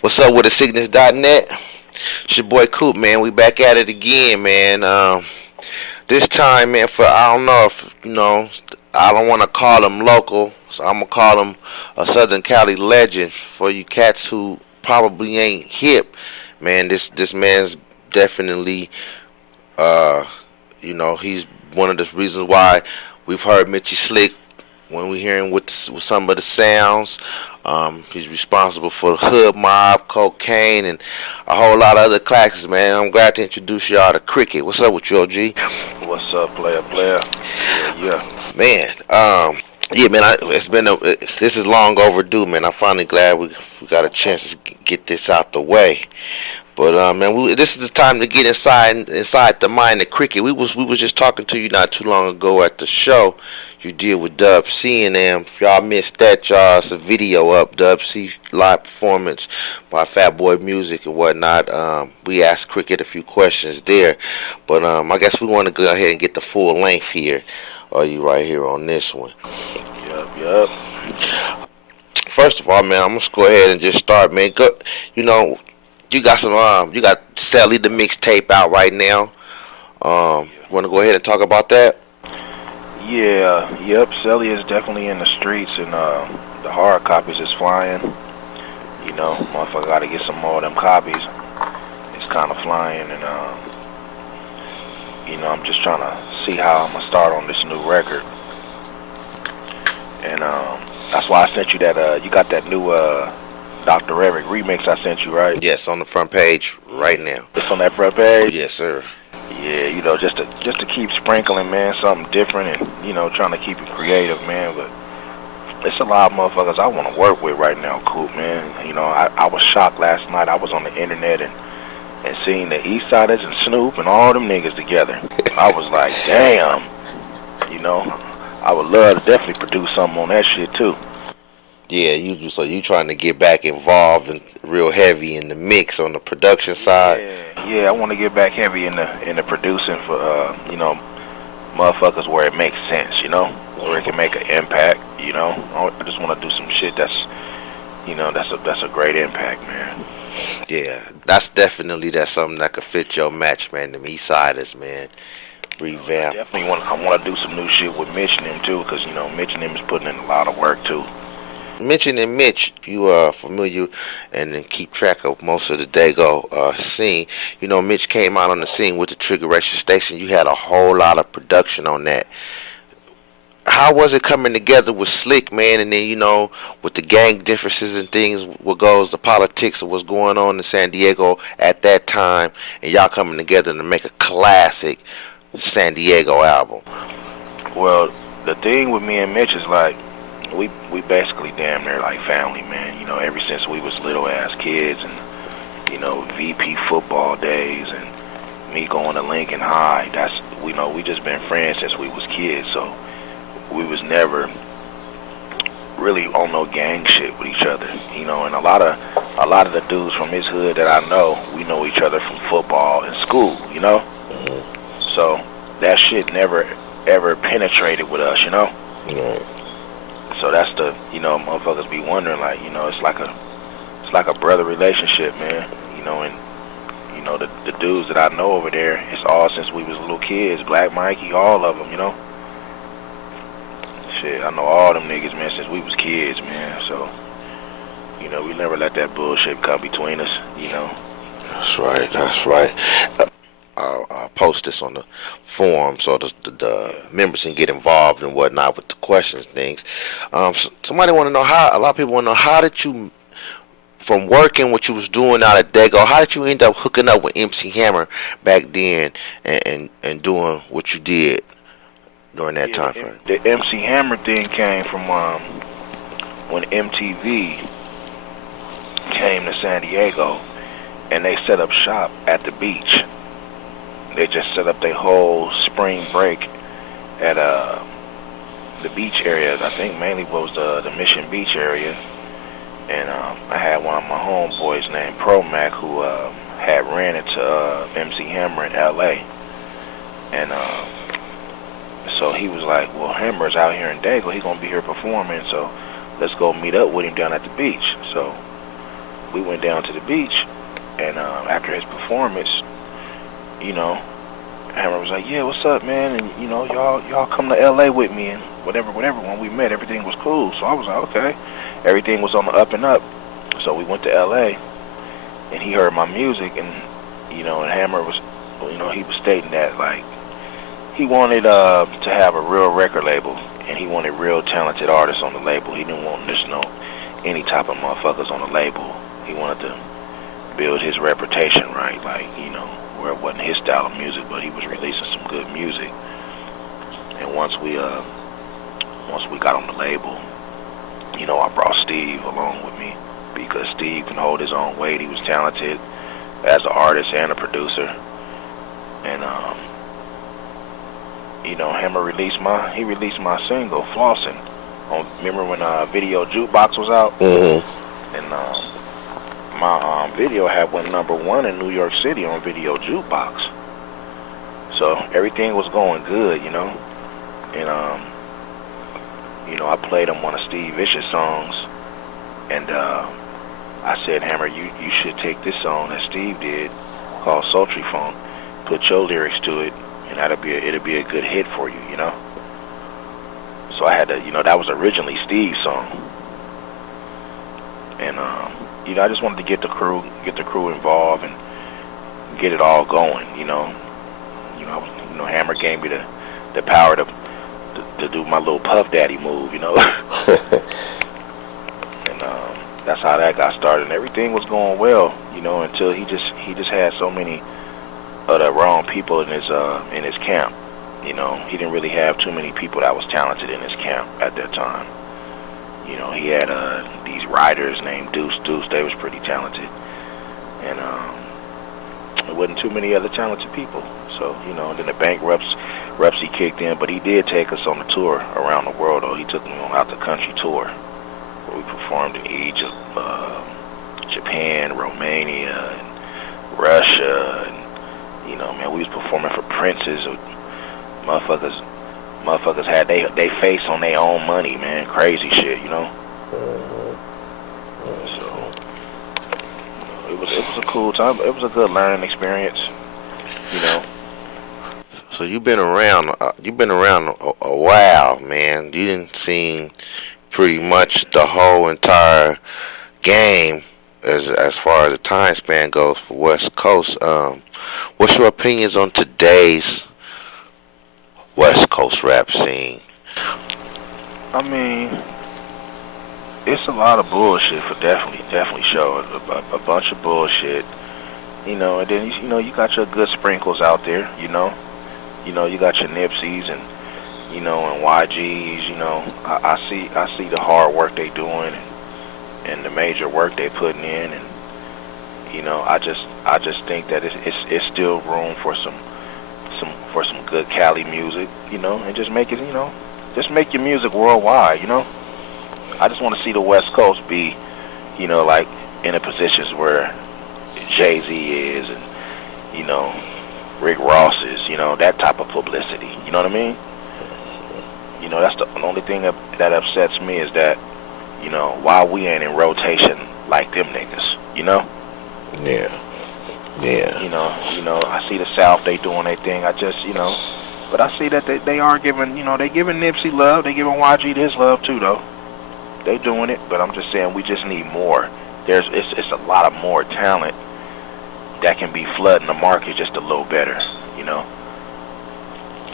What's up with the sickness.net? It's your boy Coop, man. We back at it again, man. This time, man, for I don't know if I don't want to call him local, so I'm gonna call him a Southern Cali legend for you cats who probably ain't hip, man. This man's definitely, uh, he's one of the reasons why we've heard Mitchy Slick when we hear him with some of the sounds. He's responsible for Hood Mob, Cocaine, and a whole lot of other classics, man. I'm glad to introduce y'all to Cricet. What's up with you, OG? What's up, player? Yeah. Man, yeah, man. This is long overdue, man. I'm finally glad we got a chance to get this out the way. But man, this is the time to get inside the mind of Cricet. We was just talking to you not too long ago at the show you did with Dub C and them. If y'all missed that, y'all, it's a video up, Dub C live performance by Fat Boy Music and whatnot. We asked Cricet a few questions there, but I guess we want to go ahead and get the full length here. Are you right here on this one? Yup. First of all, man, I'm gonna go ahead and just start, man. You got you got Sally the mixtape out right now. Want to go ahead and talk about that? Yep. Sally is definitely in the streets, and the hard copies is flying. Motherfucker got to get some more of them copies. It's kind of flying, and I'm just trying to see how I'm gonna start on this new record. And that's why I sent you that. You got that new Dr. Eric remix I sent you, right? Yes, on the front page right now. It's on that front page. Yes, sir. Yeah, just to keep sprinkling, man, something different, and trying to keep it creative, man. But it's a lot of motherfuckers I want to work with right now, Coop, man. I was shocked last night. I was on the internet and seeing the East Siders and Snoop and all them niggas together. I was like, damn. I would love to definitely produce something on that shit too. Yeah, you trying to get back involved and real heavy in the mix on the production side. Yeah, I want to get back heavy in the producing for motherfuckers where it makes sense, where it can make an impact, I just want to do some shit that's a great impact, man. Yeah, that's something that could fit your match, man. Them East Siders, man. Revamp. I want to do some new shit with Mitch and them too, because Mitch and them is putting in a lot of work too. Mentioning Mitch, you are familiar and then keep track of most of the Dago scene. Mitch came out on the scene with the Triggeration Station. You had a whole lot of production on that. How was it coming together with Slick, man? And then, with the gang differences and things, the politics of what's going on in San Diego at that time, and y'all coming together to make a classic San Diego album. Well, the thing with me and Mitch is like, we basically damn near like family, man. Ever since we was little ass kids, and VP football days, and me going to Lincoln High. That's we just been friends since we was kids. So we was never really on no gang shit with each other. And a lot of the dudes from his hood that I know, we know each other from football and school. So that shit never ever penetrated with us. Right. So that's the, motherfuckers be wondering, like, it's like a brother relationship, man. And the dudes that I know over there, it's all since we was little kids. Black Mikey, all of them, Shit, I know all them niggas, man, since we was kids, man. So, we never let that bullshit come between us, That's right. I'll post this on the forum so the members can get involved and whatnot with the questions and things. Somebody want to know a lot of people want to know, how did you, from working what you was doing out at Dago, how did you end up hooking up with MC Hammer back then and doing what you did during that time frame? The MC Hammer thing came from when MTV came to San Diego and they set up shop at the beach. They just set up their whole spring break at the beach area. I think mainly was the Mission Beach area. And I had one of my homeboys named Pro Mac who had ran into MC Hammer in LA. And so he was like, well, Hammer's out here in Dago. He's going to be here performing. So let's go meet up with him down at the beach. So we went down to the beach, and after his performance, you know, Hammer was like, "Yeah, what's up, man?" And you know, y'all come to L.A. with me and whatever. When we met, everything was cool. So I was like, okay, everything was on the up and up. So we went to L.A. and he heard my music, and you know, and Hammer was, you know, he was stating that like he wanted to have a real record label, and he wanted real talented artists on the label. He didn't want just no any type of motherfuckers on the label. He wanted to build his reputation right, like, you know, where it wasn't his style of music, but he was releasing some good music. And once we got on the label, you know, I brought Steve along with me because Steve can hold his own weight. He was talented as an artist and a producer. And you know, Hammer released my single, Flossin'. Remember when Video Jukebox was out? Mm-hmm. And my video went #1 in New York City on Video Jukebox. So everything was going good, you know. And you know, I played him one of Steve Vicious songs, and I said, Hammer, you should take this song that Steve did called Sultry Funk, put your lyrics to it, and it'll be a good hit for you, you know. So I had to, you know, that was originally Steve's song, and you know, I just wanted to get the crew involved and get it all going, you know. You know, Hammer gave me the power to do my little Puff Daddy move, you know. And that's how that got started, and everything was going well, you know, until he just had so many of the wrong people in his camp. You know, he didn't really have too many people that was talented in his camp at that time. You know, he had these writers named Deuce. They was pretty talented, and there wasn't too many other talented people. So, you know, then the bankruptcy kicked in, but he did take us on a tour around the world, though. He took me on out the country tour, where we performed in Egypt, Japan, Romania, and Russia, and, you know, man, we was performing for princes. Motherfuckers had they face on their own money, man. Crazy shit, you know. So it was a cool time. It was a good learning experience, you know. So you've been around a while, man. You didn't see pretty much the whole entire game as far as the time span goes for West Coast. What's your opinions on today's West Coast rap scene? I mean, it's a lot of bullshit for definitely sure. A bunch of bullshit, you know. And then you know, you got your good sprinkles out there, you know. You know, you got your Nipseys and, you know, and YGs. You know, I see the hard work they doing and the major work they putting in, and you know, I just think that it's still room for some good Cali music, you know, and just make it, you know, just make your music worldwide, you know. I just want to see the West Coast be, you know, like in the positions where Jay-Z is, and, you know, Rick Ross is, you know, that type of publicity, you know what I mean? You know, that's the only thing that upsets me is that, you know, why we ain't in rotation like them niggas, you know? Yeah. Yeah. You know, I see the South, they doing their thing. I just, you know, but I see that they are giving, you know, they giving Nipsey love. They giving YG his love too, though. They doing it, but I'm just saying we just need more. It's a lot of more talent that can be flooding the market just a little better, you know.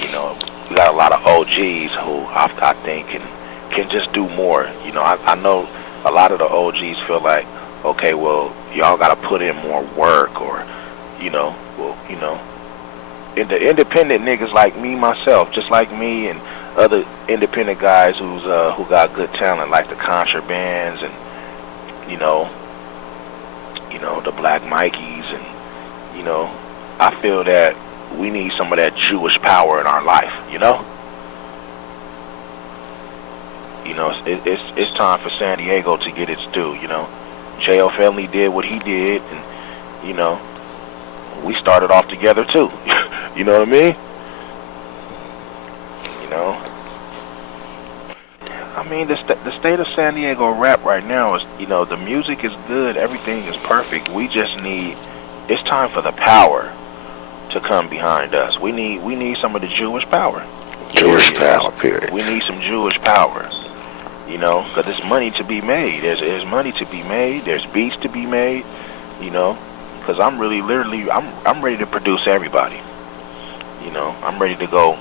You know, we got a lot of OGs who I think can just do more. You know, I know a lot of the OGs feel like, okay, well, y'all got to put in more work, or, you know, well, you know, the independent niggas like me, myself, just like me and other independent guys who got good talent, like the Contrabands and, you know, the Black Mikeys, and, you know, I feel that we need some of that Jewish power in our life, you know. You know, it's time for San Diego to get its due, you know. J.O. Felony did what he did, and, you know, we started off together too. You know what I mean? You know, I mean, the state of San Diego rap right now is, you know, the music is good, everything is perfect. We just need, it's time for the power to come behind us. We need some of the Jewish power. Jewish power, period. We need some Jewish power, you know, because there's money to be made. There's money to be made. There's beats to be made, you know, because I'm I'm ready to produce everybody. You know, I'm ready to go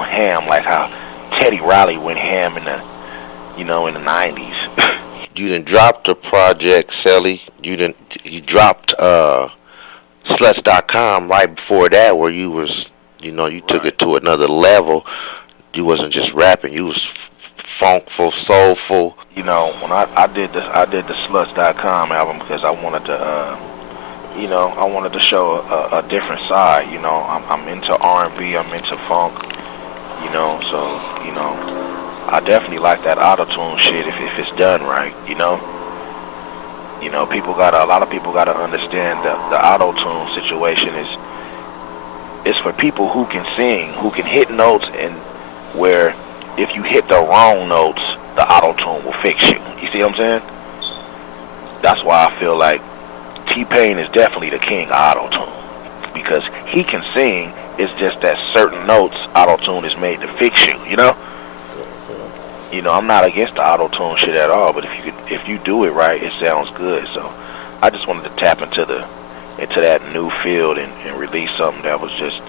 ham like how Teddy Riley went ham in the, you know, in the 90s. You done dropped the project, Sally. You dropped Sluts.com right before that, where you was, you know, you took it to another level. You wasn't just rapping, you was funkful, soulful. You know, when I did the Sluts.com album because I wanted to, you know, I wanted to show a different side. You know, I'm into R&B, I'm into funk. You know, so, you know, I definitely like that auto-tune shit if it's done right. You know, a lot of people gotta understand that the auto-tune situation is for people who can sing, who can hit notes, and where if you hit the wrong notes, the auto-tune will fix you. You see what I'm saying? That's why I feel like T-Pain is definitely the king of auto-tune, because he can sing. It's just that certain notes auto-tune is made to fix you. You know. You know, I'm not against the auto-tune shit at all, but if you do it right, it sounds good. So I just wanted to tap into that new field and release something that was just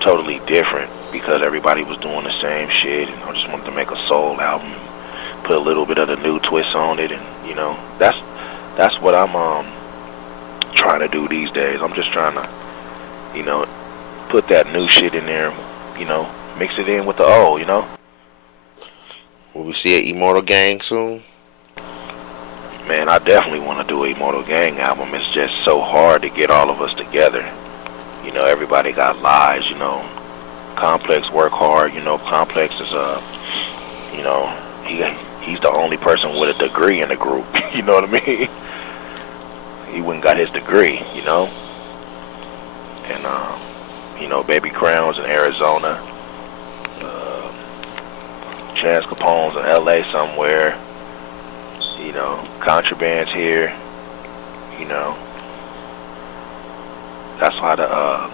totally different, because everybody was doing the same shit, and I just wanted to make a soul album, put a little bit of the new twist on it, and you know, that's what I'm trying to do these days. I'm just trying to, you know, put that new shit in there, you know, mix it in with the old, you know. Will we see an Immortal Gang soon? Man, I definitely want to do an Immortal Gang album. It's just so hard to get all of us together. You know, everybody got lives, you know. Complex work hard, you know. Complex is, you know, he's the only person with a degree in the group. You know what I mean? He went and got his degree, you know. And, you know, Baby Crowns in Arizona. Chance Capone's in L.A. somewhere, you know, Contraband's here, you know. That's why the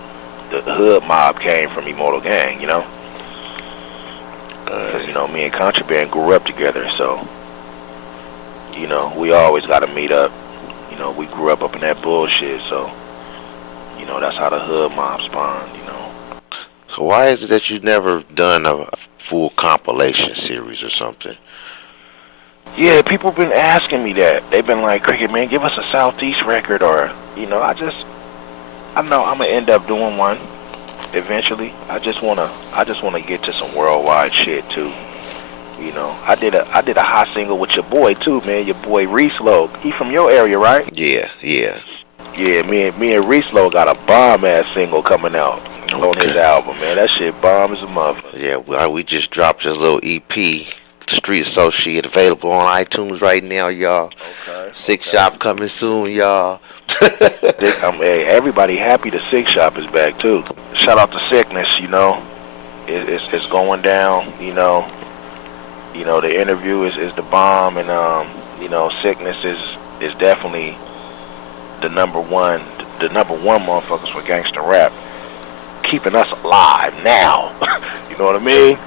hood mob came from Immortal Gang, you know. Because, you know, me and Contraband grew up together, so, you know, we always got to meet up. You know, we grew up in that bullshit, so, you know, that's how the hood mob spawned, you know. So why is it that you've never done a full compilation series or something? Yeah, people been asking me that. They've been like, Cricket, man, give us a Southeast record, or, you know, I know I'm gonna end up doing one eventually. I just wanna get to some worldwide shit too. You know, I did a hot single with your boy too, man. Your boy Reese Lowe. He from your area, right? Yeah. Yeah, me and Reese Lowe got a bomb ass single coming out on his album, man. That shit bomb as a motherfucker. Yeah, we just dropped this little EP, Street Associate, available on iTunes right now, y'all. Okay. Six Shop coming soon, y'all. Hey, everybody happy the Six Shop is back too. Shout out to Sickness, you know. It's going down, you know. You know, the interview is the bomb, and you know, Sickness is definitely the number one motherfuckers for gangster rap, keeping us alive now. You know what I mean?